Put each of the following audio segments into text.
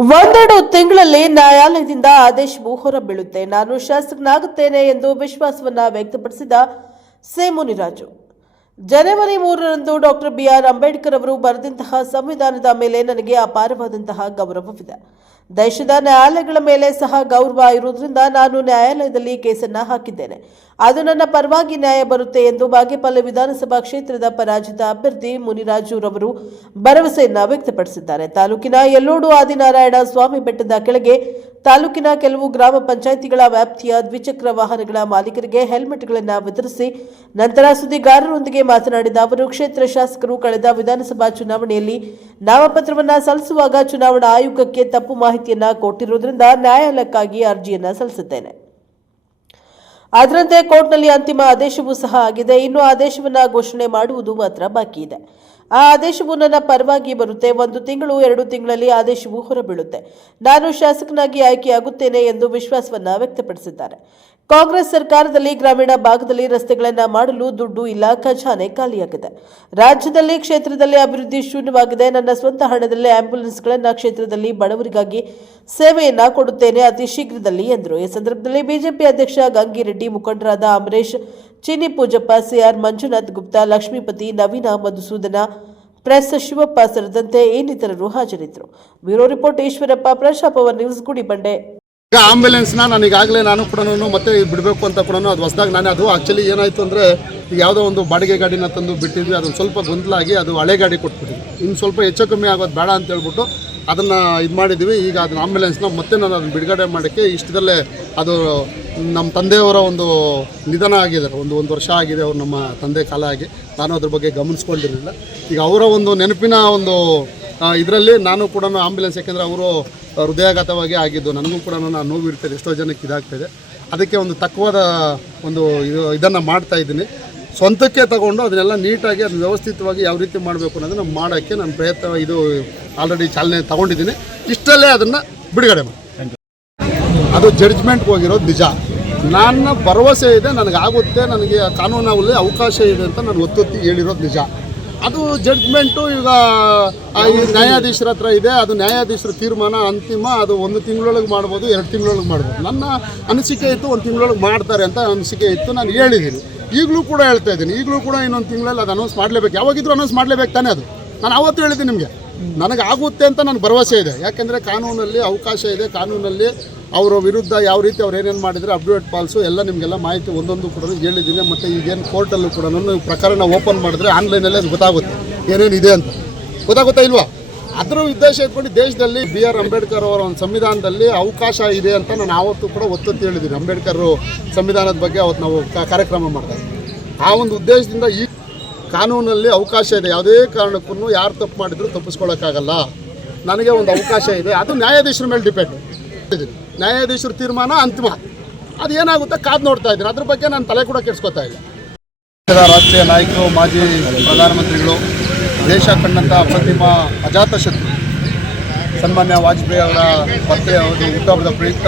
ಒಂದೆರಡು ತಿಂಗಳಲ್ಲಿ ನ್ಯಾಯಾಲಯದಿಂದ ಆದೇಶವು ಹೊರಬೀಳುತ್ತೆ ನಾನು ಶಾಸಕನಾಗುತ್ತೇನೆ ಎಂದು ವಿಶ್ವಾಸವನ್ನ ವ್ಯಕ್ತಪಡಿಸಿದ ಸಿ ಮುನಿರಾಜು. ಜನವರಿ ಮೂರರಂದು ಡಾಕ್ಟರ್ ಬಿ ಆರ್ ಅಂಬೇಡ್ಕರ್ ಅವರು ಬರೆದಂತಹ ಸಂವಿಧಾನದ ಮೇಲೆ ನನಗೆ ಅಪಾರವಾದಂತಹ ಗೌರವವಿದೆ. ದೇಶದ ನ್ಯಾಯಾಲಯಗಳ ಮೇಲೆ ಸಹ ಗೌರವ ಇರುವುದರಿಂದ ನಾನು ನ್ಯಾಯಾಲಯದಲ್ಲಿ ಕೇಸನ್ನ ಹಾಕಿದ್ದೇನೆ. ಅದು ನನ್ನ ಪರವಾಗಿ ನ್ಯಾಯ ಬರುತ್ತೆ ಎಂದು ಬಾಗೇಪಲ್ಲಿ ವಿಧಾನಸಭಾ ಕ್ಷೇತ್ರದ ಪರಾಜಿತ ಅಭ್ಯರ್ಥಿ ಮುನಿರಾಜುರವರು ಭರವಸೆಯನ್ನ ವ್ಯಕ್ತಪಡಿಸಿದ್ದಾರೆ. ತಾಲೂಕಿನ ಯಲ್ಲೋಡು ಆದಿನಾರಾಯಣ ಸ್ವಾಮಿ ಬೆಟ್ಟದ ಕೆಳಗೆ ತಾಲೂಕಿನ ಕೆಲವು ಗ್ರಾಮ ಪಂಚಾಯಿತಿಗಳ ವ್ಯಾಪ್ತಿಯ ದ್ವಿಚಕ್ರ ವಾಹನಗಳ ಮಾಲೀಕರಿಗೆ ಹೆಲ್ಮೆಟ್ಗಳನ್ನು ವಿತರಿಸಿ ನಂತರ ಸುದ್ದಿಗಾರರೊಂದಿಗೆ ಮಾತನಾಡಿದ ಅವರು, ಕ್ಷೇತ್ರ ಶಾಸಕರು ಕಳೆದ ವಿಧಾನಸಭಾ ಚುನಾವಣೆಯಲ್ಲಿ ನಾಮಪತ್ರವನ್ನು ಸಲ್ಲಿಸುವಾಗ ಚುನಾವಣಾ ಆಯೋಗಕ್ಕೆ ತಪ್ಪು ಮಾಹಿತಿಯನ್ನು ಕೊಟ್ಟಿರುವುದರಿಂದ ನ್ಯಾಯಾಲಯಕ್ಕಾಗಿ ಅರ್ಜಿಯನ್ನು ಸಲ್ಲಿಸಿದ್ದೇನೆ ಅದರಂತೆ ಕೋರ್ಟ್ನಲ್ಲಿ ಅಂತಿಮ ಆದೇಶವೂ ಸಹ ಆಗಿದೆ. ಇನ್ನು ಆದೇಶವನ್ನ ಘೋಷಣೆ ಮಾಡುವುದು ಮಾತ್ರ ಬಾಕಿ ಇದೆ. ಆ ಆದೇಶವು ನನ್ನ ಪರವಾಗಿ ಬರುತ್ತೆ. ಒಂದು ತಿಂಗಳು, ಎರಡು ತಿಂಗಳಲ್ಲಿ ಆದೇಶವು ಹೊರಬೀಳುತ್ತೆ. ನಾನು ಶಾಸಕನಾಗಿ ಆಯ್ಕೆಯಾಗುತ್ತೇನೆ ಎಂದು ವಿಶ್ವಾಸವನ್ನ ವ್ಯಕ್ತಪಡಿಸಿದ್ದಾರೆ. ಕಾಂಗ್ರೆಸ್ ಸರ್ಕಾರದಲ್ಲಿ ಗ್ರಾಮೀಣ ಭಾಗದಲ್ಲಿ ರಸ್ತೆಗಳನ್ನು ಮಾಡಲು ದುಡ್ಡು ಇಲ್ಲ, ಖಜಾನೆ ಖಾಲಿಯಾಗಿದೆ. ರಾಜ್ಯದಲ್ಲಿ ಕ್ಷೇತ್ರದಲ್ಲಿ ಅಭಿವೃದ್ಧಿ ಶೂನ್ಯವಾಗಿದೆ. ನನ್ನ ಸ್ವಂತ ಹಣದಲ್ಲೇ ಆಂಬ್ಯುಲೆನ್ಸ್ಗಳನ್ನು ಕ್ಷೇತ್ರದಲ್ಲಿ ಬಡವರಿಗಾಗಿ ಸೇವೆಯನ್ನು ಕೊಡುತ್ತೇನೆ ಅತಿ ಶೀಘ್ರದಲ್ಲಿ, ಎಂದರು. ಈ ಸಂದರ್ಭದಲ್ಲಿ ಬಿಜೆಪಿ ಅಧ್ಯಕ್ಷ ಗಂಗಿರೆಡ್ಡಿ, ಮುಖಂಡರಾದ ಅಮರೇಶ್, ಚಿನ್ನಿ ಪೂಜಪ್ಪ, ಸಿಆರ್ ಮಂಜುನಾಥ್ ಗುಪ್ತಾ, ಲಕ್ಷ್ಮೀಪತಿ ನವೀನ ಮಧುಸೂದನ, ಪ್ರೆಸ್ ಶಿವಪ್ಪ ಸೇರಿದಂತೆ ಇನ್ನಿತರರು ಹಾಜರಿದ್ದರು. ಬ್ಯೂರೋ ರಿಪೋರ್ಟ್ ಈಶ್ವರಪ್ಪ, ಪ್ರಶಾಪವರ್ ನ್ಯೂಸ್, ಗುಡಿಬಂಡೆ. ಈಗ ಆಂಬ್ಯುಲೆನ್ಸ್ನ ನಾನು ಈಗಾಗಲೇ ನಾನು ಕೂಡ ಮತ್ತೆ ಬಿಡಬೇಕು ಅಂತ ಕೂಡ ಅದು ಹೊಸದಾಗಿ ನಾನು ಅದು ಆ್ಯಕ್ಚುಲಿ ಏನಾಯಿತು ಅಂದರೆ ಯಾವುದೋ ಒಂದು ಬಾಡಿಗೆ ಗಾಡಿನ ತಂದು ಬಿಟ್ಟಿದ್ವಿ, ಅದೊಂದು ಸ್ವಲ್ಪ ಗೊಂದಲಾಗಿ ಅದು ಹಳೆ ಗಾಡಿ ಕೊಟ್ಬಿಟ್ಟಿದ್ವಿ. ಇನ್ನು ಸ್ವಲ್ಪ ಹೆಚ್ಚು ಕಮ್ಮಿ ಆಗೋದು ಬೇಡ ಅಂತ ಹೇಳ್ಬಿಟ್ಟು ಅದನ್ನು ಇದು ಮಾಡಿದ್ವಿ. ಈಗ ಅದನ್ನ ಆಂಬ್ಯುಲೆನ್ಸ್ನ ಮತ್ತೆ ನಾನು ಅದನ್ನು ಬಿಡುಗಡೆ ಮಾಡೋಕ್ಕೆ ಇಷ್ಟದಲ್ಲೇ ಅದು ನಮ್ಮ ತಂದೆಯವರ ಒಂದು ನಿಧನ ಆಗಿದ್ದಾರೆ ಒಂದು ಒಂದು ವರ್ಷ ಆಗಿದೆ ಅವರು ನಮ್ಮ ತಂದೆ ಕಾಲ ಆಗಿ ನಾನು ಅದ್ರ ಬಗ್ಗೆ ಗಮನಿಸ್ಕೊಂಡಿರಲಿಲ್ಲ. ಈಗ ಅವರ ಒಂದು ನೆನಪಿನ ಒಂದು ಇದರಲ್ಲಿ ನಾನು ಕೂಡ ಆಂಬ್ಯುಲೆನ್ಸ್, ಯಾಕೆಂದರೆ ಅವರು ಹೃದಯಾಘಾತವಾಗಿ ಆಗಿದ್ದು, ನನಗೂ ಕೂಡ ನಾನು ನೋವು ಇರ್ತದೆ, ಎಷ್ಟೋ ಜನಕ್ಕೆ ಇದಾಗ್ತಾಯಿದೆ ಅದಕ್ಕೆ ಒಂದು ತಕ್ಕವಾದ ಒಂದು ಇದು, ಇದನ್ನು ಮಾಡ್ತಾ ಇದ್ದೀನಿ. ಸ್ವಂತಕ್ಕೆ ತಗೊಂಡು ಅದನ್ನೆಲ್ಲ ನೀಟಾಗಿ ಅದನ್ನ ವ್ಯವಸ್ಥಿತವಾಗಿ ಯಾವ ರೀತಿ ಮಾಡಬೇಕು ಅನ್ನೋದನ್ನು ಮಾಡೋಕ್ಕೆ ನಾನು ಪ್ರಯತ್ನ, ಇದು ಆಲ್ರೆಡಿ ಚಾಲನೆ ತಗೊಂಡಿದ್ದೀನಿ. ಇಷ್ಟಲ್ಲೇ ಅದನ್ನು ಬಿಡುಗಡೆ ಮಾಡಿ. ಅದು ಜಡ್ಜ್ಮೆಂಟ್ಗೆ ಹೋಗಿರೋದು ನಿಜ. ನನ್ನ ಭರವಸೆ ಇದೆ, ನನಗಾಗುತ್ತೆ, ನನಗೆ ಕಾನೂನಲ್ಲಿ ಅವಕಾಶ ಇದೆ ಅಂತ ನಾನು ಒತ್ತೊತ್ತಿ ಹೇಳಿರೋದು ನಿಜ. ಅದು ಜಡ್ಜ್ಮೆಂಟು ಈಗ ನ್ಯಾಯಾಧೀಶರ ಹತ್ರ ಇದೆ. ಅದು ನ್ಯಾಯಾಧೀಶರ ತೀರ್ಮಾನ ಅಂತಿಮ. ಅದು ಒಂದು ತಿಂಗಳೊಳಗೆ ಮಾಡ್ಬೋದು, ಎರಡು ತಿಂಗಳೊಳಗೆ ಮಾಡ್ಬೋದು. ನನ್ನ ಅನಿಸಿಕೆ ಇತ್ತು, ಒಂದು ತಿಂಗಳೊಳಗೆ ಮಾಡ್ತಾರೆ ಅಂತ ಅನಿಸಿಕೆ ಇತ್ತು, ನಾನು ಹೇಳಿದ್ದೀನಿ. ಈಗಲೂ ಕೂಡ ಹೇಳ್ತಾ ಇದ್ದೀನಿ. ಈಗಲೂ ಕೂಡ ಇನ್ನೊಂದು ತಿಂಗಳಲ್ಲಿ ಅದು ಅನೌನ್ಸ್ ಮಾಡಲೇಬೇಕು. ಯಾವಾಗಿದ್ರೂ ಅನೌನ್ಸ್ ಮಾಡಲೇಬೇಕು ತಾನೇ ಅದು. ನಾನು ಆವತ್ತು ಹೇಳಿದ್ದೀನಿ ನಿಮಗೆ. ನನಗೆ ಆಗುತ್ತೆ ಅಂತ ನನಗೆ ಭರವಸೆ ಇದೆ. ಯಾಕೆಂದರೆ ಕಾನೂನಲ್ಲಿ ಅವಕಾಶ ಇದೆ. ಕಾನೂನಲ್ಲಿ ಅವರ ವಿರುದ್ಧ ಯಾವ ರೀತಿ ಅವ್ರು ಏನೇನು ಮಾಡಿದರೆ ಅಪ್ಡೇಟ್ ಪಾಲ್ಸು ಎಲ್ಲ ನಿಮಗೆಲ್ಲ ಮಾಹಿತಿ ಒಂದೊಂದು ಕೂಡ ಹೇಳಿದ್ದೀನಿ. ಮತ್ತು ಈಗೇನು ಕೋರ್ಟಲ್ಲೂ ಕೂಡ ಪ್ರಕರಣ ಓಪನ್ ಮಾಡಿದ್ರೆ ಆನ್ಲೈನಲ್ಲೇ ಅದು ಗೊತ್ತಾಗುತ್ತೆ. ಏನೇನು ಇದೆ ಅಂತ. ಗೊತ್ತಾಗುತ್ತಾ ಇಲ್ವಾ? ಅದರ ಉದ್ದೇಶ ಇಟ್ಕೊಂಡು ದೇಶದಲ್ಲಿ ಬಿ ಆರ್ ಅಂಬೇಡ್ಕರ್ ಅವರ ಒಂದು ಸಂವಿಧಾನದಲ್ಲಿ ಅವಕಾಶ ಇದೆ ಅಂತ ನಾನು ಆವತ್ತು ಕೂಡ ಒತ್ತೊತ್ತಿ ಹೇಳಿದ್ದೀನಿ. ಅಂಬೇಡ್ಕರ್ ಸಂವಿಧಾನದ ಬಗ್ಗೆ ಅವತ್ತು ನಾವು ಕಾರ್ಯಕ್ರಮ ಮಾಡ್ತಾ ಆ ಒಂದು ಉದ್ದೇಶದಿಂದ ಈ ಕಾನೂನಲ್ಲಿ ಅವಕಾಶ ಇದೆ. ಯಾವುದೇ ಕಾರಣಕ್ಕೂ ಯಾರು ತಪ್ಪು ಮಾಡಿದ್ರು ತಪ್ಪಿಸ್ಕೊಳ್ಳೋಕ್ಕಾಗಲ್ಲ ನನಗೆ ಒಂದು ಅವಕಾಶ ಇದೆ. ಅದು ನ್ಯಾಯಾಧೀಶರ ಮೇಲೆ ಡಿಪೆಂಡ್ ನ್ಯಾಯಾಧೀಶರ ತೀರ್ಮಾನ ಅಂತಿಮ. ಅದು ಏನಾಗುತ್ತೆ ಕಾದು ನೋಡ್ತಾ ಇದ್ದೀನಿ ಅದ್ರ ಬಗ್ಗೆ ನಾನು ತಲೆ ಕೂಡ ಕೆಡಿಸ್ಕೊತಾ ಇಲ್ಲ. ರಾಷ್ಟ್ರೀಯ ನಾಯಕರು, ಮಾಜಿ ಪ್ರಧಾನಮಂತ್ರಿಗಳು, ದೇಶ ಕಂಡಂಥ ಪ್ರತಿಮ ಅಜಾತಶತ್ರು ಸನ್ಮಾನ್ಯ ವಾಜಪೇಯಿ ಅವರ ಪತ್ತೆ ಅವರು ಹುಟ್ಟುಹಬ್ಬದ ಪ್ರಯುಕ್ತ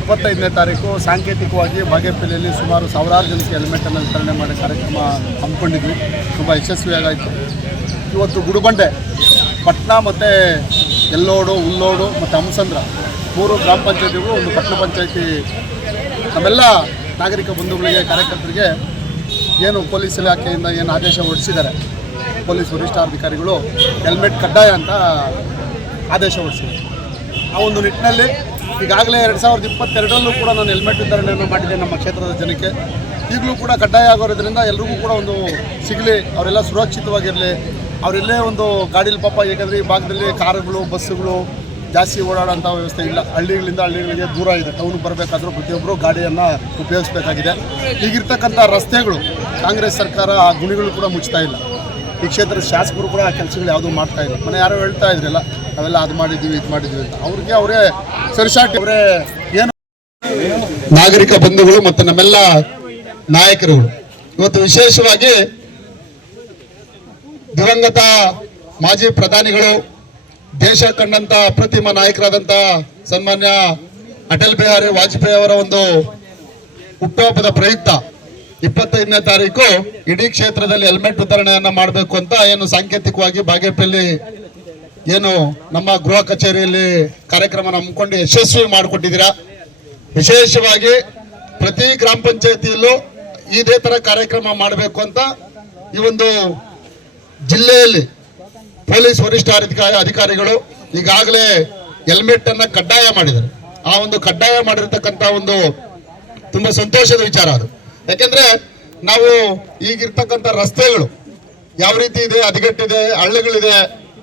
ಇಪ್ಪತ್ತೈದನೇ ತಾರೀಕು ಸಾಂಕೇತಿಕವಾಗಿ ಬಾಗೇಪಲ್ಲಿಯಲ್ಲಿ ಸುಮಾರು ಸಾವಿರಾರು ಜನಕ್ಕೆ ಹೆಲ್ಮೆಟನ್ನು ವಿತರಣೆ ಮಾಡೋ ಕಾರ್ಯಕ್ರಮ ಹಮ್ಮಿಕೊಂಡಿದ್ವಿ. ತುಂಬ ಯಶಸ್ವಿಯಾಗಾಯಿತು. ಇವತ್ತು ಗುಡುಬಂಡೆ, ಪಟ್ನಾ ಮತ್ತು ಎಲ್ಲೋಡು, ಉಲ್ಲೋಡು ಮತ್ತು ಹಂಸಂದ್ರ ಮೂರು ಗ್ರಾಮ ಪಂಚಾಯತಿಗೂ ಒಂದು ಪಟ್ಟಣ ಪಂಚಾಯತಿ. ನಮ್ಮೆಲ್ಲ ನಾಗರಿಕ ಬಂಧುಗಳಿಗೆ, ಕಾರ್ಯಕರ್ತರಿಗೆ ಏನು ಪೊಲೀಸ್ ಇಲಾಖೆಯಿಂದ ಏನು ಆದೇಶ ಹೊರಡಿಸಿದ್ದಾರೆ. ಪೊಲೀಸ್ ವರಿಷ್ಠಾಧಿಕಾರಿಗಳು ಹೆಲ್ಮೆಟ್ ಕಡ್ಡಾಯ ಅಂತ ಆದೇಶ ಹೊರಡಿಸಿದ್ದಾರೆ. ಆ ಒಂದು ನಿಟ್ಟಿನಲ್ಲಿ ಈಗಾಗಲೇ ಎರಡು ಸಾವಿರದ ಇಪ್ಪತ್ತೆರಡರಲ್ಲೂ ಕೂಡ ನಾನು ಹೆಲ್ಮೆಟ್ ವಿತರಣೆಯನ್ನು ಮಾಡಿದೆ ನಮ್ಮ ಕ್ಷೇತ್ರದ ಜನಕ್ಕೆ. ಈಗಲೂ ಕೂಡ ಕಡ್ಡಾಯ ಆಗೋದ್ರಿಂದ ಎಲ್ರಿಗೂ ಕೂಡ ಒಂದು ಸಿಗಲಿ, ಅವರೆಲ್ಲ ಸುರಕ್ಷಿತವಾಗಿರಲಿ ಅವರೆಲ್ಲೇ ಒಂದು ಗಾಡೀಲಿ ಪಾಪ ಏಕೆಂದರೆ ಈ ಭಾಗದಲ್ಲಿ ಕಾರುಗಳು, ಬಸ್ಸುಗಳು ಜಾಸ್ತಿ ಓಡಾಡೋಂಥ ವ್ಯವಸ್ಥೆ ಇಲ್ಲ. ಹಳ್ಳಿಗಳಿಂದ ಹಳ್ಳಿಗಳಿಗೆ ದೂರ ಇದೆ. ಟೌನ್ಗೆ ಬರಬೇಕಾದ್ರೂ ಪ್ರತಿಯೊಬ್ಬರು ಗಾಡಿಯನ್ನು ಉಪಯೋಗಿಸಬೇಕಾಗಿದೆ. ಈಗಿರ್ತಕ್ಕಂಥ ರಸ್ತೆಗಳು ಕಾಂಗ್ರೆಸ್ ಸರ್ಕಾರ ಆ ಗುಣಿಗಳು ಕೂಡ ಮುಚ್ತಾ ಇಲ್ಲ. ಈ ಕ್ಷೇತ್ರದ ಶಾಸಕರು ಕೂಡ ಆ ಕೆಲಸಗಳು ಯಾವುದೂ ಮಾಡ್ತಾ ಇಲ್ಲ. ಮನೆ ಯಾರೋ ಹೇಳ್ತಾ ಇದ್ರಲ್ಲ, ನಾವೆಲ್ಲ ಅದು ಮಾಡಿದ್ದೀವಿ, ಇದು ಮಾಡಿದ್ದೀವಿ ಅಂತ. ಅವ್ರಿಗೆ ಅವರೇ ಸರಿಸಾಟಿ, ಅವರೇ ಏನು? ನಾಗರಿಕ ಬಂಧುಗಳು ಮತ್ತು ನಮ್ಮೆಲ್ಲ ನಾಯಕರುಗಳು. ಇವತ್ತು ವಿಶೇಷವಾಗಿ ದಿವಂಗತ ಮಾಜಿ ಪ್ರಧಾನಿಗಳು, ದೇಶ ಕಂಡಂತ ಅಪ್ರತಿಮ ನಾಯಕರಾದಂಥ ಸನ್ಮಾನ್ಯ ಅಟಲ್ ಬಿಹಾರಿ ವಾಜಪೇಯಿ ಅವರ ಒಂದು ಹುಟ್ಟುಹಬ್ಬದ ಪ್ರಯುಕ್ತ ಇಪ್ಪತ್ತೈದನೇ ತಾರೀಕು ಇಡೀ ಕ್ಷೇತ್ರದಲ್ಲಿ ಹೆಲ್ಮೆಟ್ ವಿತರಣೆಯನ್ನ ಮಾಡಬೇಕು ಅಂತ ಏನು ಸಾಂಕೇತಿಕವಾಗಿ ಬಾಗೇಪಲ್ಲಿ ಏನು ನಮ್ಮ ಗೃಹ ಕಚೇರಿಯಲ್ಲಿ ಕಾರ್ಯಕ್ರಮ ಹಮ್ಮಿಕೊಂಡು ಯಶಸ್ವಿ ಮಾಡಿಕೊಟ್ಟಿದ್ದೀರಾ? ವಿಶೇಷವಾಗಿ ಪ್ರತಿ ಗ್ರಾಮ ಪಂಚಾಯತಿಯಲ್ಲೂ ಇದೇ ತರ ಕಾರ್ಯಕ್ರಮ ಮಾಡಬೇಕು ಅಂತ ಈ ಒಂದು ಜಿಲ್ಲೆಯಲ್ಲಿ ಪೊಲೀಸ್ ವರಿಷ್ಠಾಧಿಕಾರಿ ಅಧಿಕಾರಿಗಳು ಈಗಾಗಲೇ ಹೆಲ್ಮೆಟ್ ಅನ್ನ ಕಡ್ಡಾಯ ಮಾಡಿದ್ದಾರೆ. ಆ ಒಂದು ಕಡ್ಡಾಯ ಮಾಡಿರ್ತಕ್ಕಂಥ ಒಂದು ತುಂಬಾ ಸಂತೋಷದ ವಿಚಾರ ಅದು. ಯಾಕೆಂದ್ರೆ ನಾವು ಈಗಿರ್ತಕ್ಕಂಥ ರಸ್ತೆಗಳು ಯಾವ ರೀತಿ ಇದೆ ಹದಗೆಟ್ಟಿದೆ ಹಳ್ಳಿಗಳಿದೆ,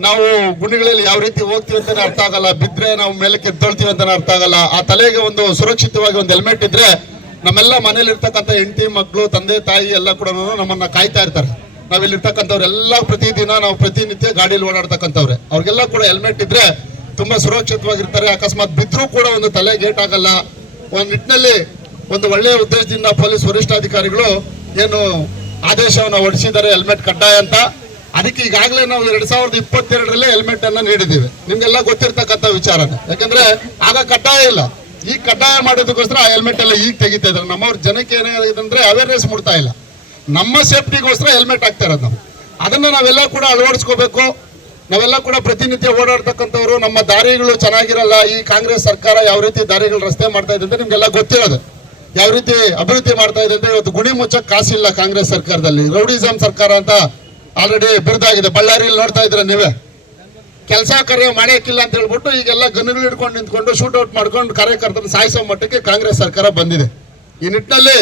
ನಾವು ಗುಂಡಿಗಳಲ್ಲಿ ಯಾವ ರೀತಿ ಹೋಗ್ತೀವಿ ಅಂತಾನೆ ಅರ್ಥ ಆಗಲ್ಲ, ಬಿದ್ರೆ ನಾವು ಮೇಲಕ್ಕೆ ಎದ್ದೊಳ್ತೀವಿ ಅಂತಾನೆ ಅರ್ಥ ಆಗಲ್ಲ, ಆ ತಲೆಗೆ ಒಂದು ಸುರಕ್ಷಿತವಾಗಿ ಒಂದು ಹೆಲ್ಮೆಟ್ ಇದ್ರೆ ನಮ್ಮೆಲ್ಲ ಮನೇಲಿ ಇರ್ತಕ್ಕಂಥ ಹೆಂಡತಿ ಮಕ್ಕಳು ತಂದೆ, ತಾಯಿ ಎಲ್ಲ ಕೂಡ ನಮ್ಮನ್ನ ಕಾಯ್ತಾ ಇರ್ತಾರೆ. ನಾವಿಲ್ಲಿರ್ತಕ್ಕಂಥವ್ರೆಲ್ಲ ಪ್ರತಿದಿನ ನಾವು ಪ್ರತಿನಿತ್ಯ ಗಾಡಿಯಲ್ಲಿ ಓಡಾಡ್ತಕ್ಕಂಥವ್ರೆ. ಅವ್ರಿಗೆಲ್ಲ ಕೂಡ ಹೆಲ್ಮೆಟ್ ಇದ್ರೆ ತುಂಬಾ ಸುರಕ್ಷಿತವಾಗಿರ್ತಾರೆ. ಅಕಸ್ಮಾತ್ ಬಿದ್ರೂ ಕೂಡ ಒಂದು ತಲೆ ಗೇಟ್ ಆಗಲ್ಲ. ಒಂದು ನಿಟ್ಟಿನಲ್ಲಿ ಒಂದು ಒಳ್ಳೆಯ ಉದ್ದೇಶದಿಂದ ಪೊಲೀಸ್ ವರಿಷ್ಠಾಧಿಕಾರಿಗಳು ಏನು ಆದೇಶವನ್ನು ಹೊರಡಿಸಿದ್ದಾರೆ, ಹೆಲ್ಮೆಟ್ ಕಡ್ಡಾಯ ಅಂತ. ಅದಕ್ಕೆ ಈಗಾಗಲೇ ನಾವು ಎರಡ್ ಸಾವಿರದ ಇಪ್ಪತ್ತೆರಡರಲ್ಲೇ ಹೆಲ್ಮೆಟ್ ಅನ್ನ ನೀಡಿದ್ದೀವಿ. ನಿಮ್ಗೆಲ್ಲ ಗೊತ್ತಿರ್ತಕ್ಕಂಥ ವಿಚಾರನೇ. ಯಾಕಂದ್ರೆ ಆಗ ಕಡ್ಡಾಯ ಇಲ್ಲ. ಈಗ ಕಡ್ಡಾಯ ಮಾಡೋದಕ್ಕೋಸ್ಕರ ಆ ಹೆಲ್ಮೆಟ್ ಎಲ್ಲ ಈಗ ತೆಗಿತಾ ಇದ್ದಾರೆ. ನಮ್ಮವ್ರ ಜನಕ್ಕೆ ಏನಾಗಿದೆ ಅಂದ್ರೆ ಅವೇರ್ನೆಸ್ ಮೂಡ್ತಾ ಇಲ್ಲ. ನಮ್ಮ ಸೇಫ್ಟಿಗೋಸ್ಕರ ಹೆಲ್ಮೆಟ್ ಹಾಕ್ತಾ ಇರೋದು ನಾವು. ಅದನ್ನ ನಾವೆಲ್ಲ ಕೂಡ ಅಳವಡಿಸ್ಕೋಬೇಕು. ನಾವೆಲ್ಲ ಕೂಡ ಪ್ರತಿನಿತ್ಯ ಓಡಾಡ್ತಕ್ಕಂಥವ್ರು, ನಮ್ಮ ದಾರಿಗಳು ಚೆನ್ನಾಗಿರಲ್ಲ, ಈ ಕಾಂಗ್ರೆಸ್ ಸರ್ಕಾರ ಯಾವ ರೀತಿ ದಾರಿಗಳು ರಸ್ತೆ ಮಾಡ್ತಾ ಇದೆ ಅಂತ ನಿಮ್ಗೆಲ್ಲ ಗೊತ್ತಿರೋದು. ಯಾವ ರೀತಿ ಅಭಿವೃದ್ಧಿ ಮಾಡ್ತಾ ಇದೆ ಅಂತ ಇವತ್ತು ಗುಣಿ ಮುಚ್ಚಕ್ ಕಾಸಿಲ್ಲ ಕಾಂಗ್ರೆಸ್ ಸರ್ಕಾರದಲ್ಲಿ. ರೌಡಿಸಮ್ ಸರ್ಕಾರ ಅಂತ ಆಲ್ರೆಡಿ ಬಿರುದಾಗಿದೆ. ಬಳ್ಳಾರಿಯಲ್ಲಿ ನೋಡ್ತಾ ಇದ್ರೆ ನೀವೇ? ಕೆಲಸ ಕಾರ್ಯ ಮಾಡೋಕ್ಕಿಲ್ಲ ಅಂತ ಹೇಳ್ಬಿಟ್ಟು ಈಗೆಲ್ಲ ಗನ್ನುಗಳು ಹಿಡ್ಕೊಂಡು ನಿಂತ್ಕೊಂಡು ಶೂಟ್ ಔಟ್ ಮಾಡ್ಕೊಂಡು ಕಾರ್ಯಕರ್ತರು ಸಾಯಿಸೋ ಮಟ್ಟಕ್ಕೆ ಕಾಂಗ್ರೆಸ್ ಸರ್ಕಾರ ಬಂದಿದೆ. ಈ ನಿಟ್ಟಿನಲ್ಲಿ